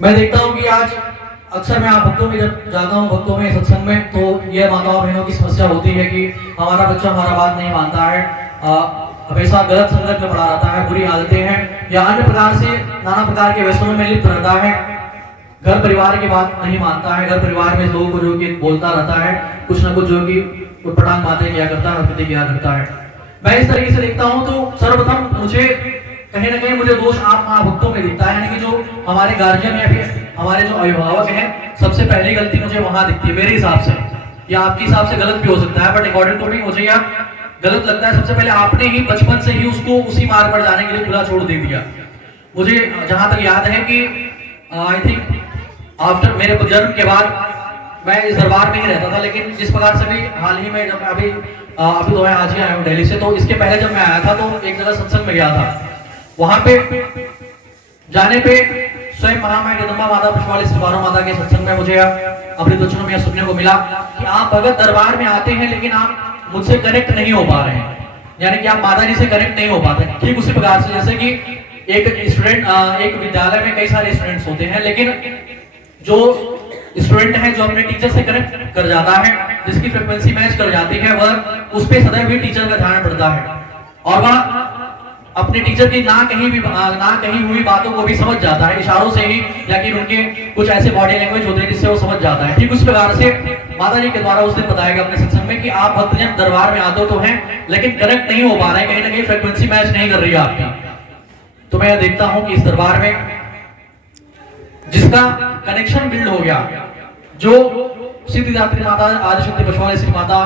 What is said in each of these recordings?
मैं देखता हूँ कि आज अक्सर मैं आप भक्तों में जब जाता हूँ, भक्तों में सत्संग में, तो ये माताओं बहनों की समस्या होती है कि हमारा बच्चा हमारा बात नहीं मानता है, हमेशा गलत संगत में पड़ा रहता है, बुरी आदतें हैं या अन्य प्रकार से नाना प्रकार के व्यसनों में लिप्त रहता है, घर परिवार की बात नहीं मानता है, घर परिवार में लोगों को जो कि बोलता रहता है, कुछ ना कुछ जो कि उटपटांग बातें किया करता है, हरकतें किया करता है। मैं इस तरीके से देखता हूँ तो सर्वप्रथम मुझे कहीं ना कहीं मुझे दोष आप महाभक्तों में दिखता है, यानी कि जो हमारे गार्जियन या फिर हमारे जो अभिभावक हैं, सबसे पहली गलती मुझे वहां दिखती है मेरे हिसाब से, या आपके हिसाब से गलत भी हो सकता है, बट अकॉर्डिंग टू मी मुझे यह गलत लगता है। सबसे पहले आपने ही बचपन से ही उसको उसी मार्ग पर जाने के लिए खुला छोड़ दे दिया। मुझे जहां तक याद है कि आई थिंक आफ्टर मेरे जन्म के बाद मैं इस दरबार में ही रहता था, लेकिन जिस प्रकार से भी हाल ही में जब मैं अभी तो मैं आज ही आया हूँ दिल्ली से, तो इसके पहले जब मैं आया था तो एक जगह सत्संग में गया था। वहां पे जाने पे स्वयं महामाया जगदम्बा माता पुष्पाली श्री पारो माता के सत्संग में मुझे अपने दर्शनों में सुनने को मिला कि आप भगत दरबार में आते हैं लेकिन आप मुझसे कनेक्ट नहीं हो पा रहे हैं, यानी कि आप माता जी से कनेक्ट नहीं हो पाते। ठीक उसी प्रकार से जैसे कि एक स्टूडेंट एक विद्यालय में कई सारे स्टूडेंट्स होते हैं, लेकिन जो स्टूडेंट है जो अपने टीचर से कनेक्ट कर जाता है, जिसकी फ्रीक्वेंसी मैच कर जाती है, वह उस पर सदैव भी टीचर का ध्यान पड़ता है और वह अपने टीचर की ना कहीं हुई बातों को भी समझ जाता है इशारों से ही, या कि उनके कुछ ऐसे बॉडी लैंग्वेज होते हैं जिससे वो समझ जाता है। ठीक उस प्रकार से माता जी के द्वारा उस दिन बताया गया अपने सत्संग में कि आप भक्तजन दरबार में आते हो तो हैं लेकिन कनेक्ट नहीं हो पा रहे हैं, कहीं ना कहीं फ्रीक्वेंसी मैच नहीं कर रही है आपकी। तो मैं देखता हूं कि इस दरबार में जिसका कनेक्शन बिल्ड हो गया, जो सिद्धिदात्री माता आदि सिद्धि पशुवाली श्री माता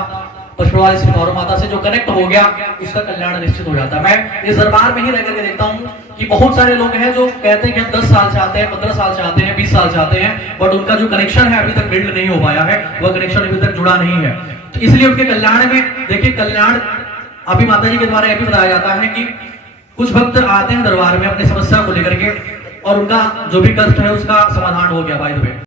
पशुवाली श्री गौरव माता से जो कनेक्ट हो गया, उसका कल्याण निश्चित हो जाता है। मैं इस दरबार में ही रह करके देखता हूँ कि बहुत सारे लोग हैं जो कहते हैं कि हम 10 साल चाहते हैं, 15 साल चाहते हैं, 20 साल चाहते हैं, बट उनका जो कनेक्शन है अभी तक बिल्ड नहीं हो पाया है, वह कनेक्शन अभी तक जुड़ा नहीं है। तो इसलिए उनके कल्याण में देखिए, कल्याण अभी माता जी के द्वारा यह भी बताया जाता है कि कुछ भक्त आते हैं दरबार में अपनी समस्या को लेकर के और उनका जो भी कष्ट है उसका समाधान हो गया। By the way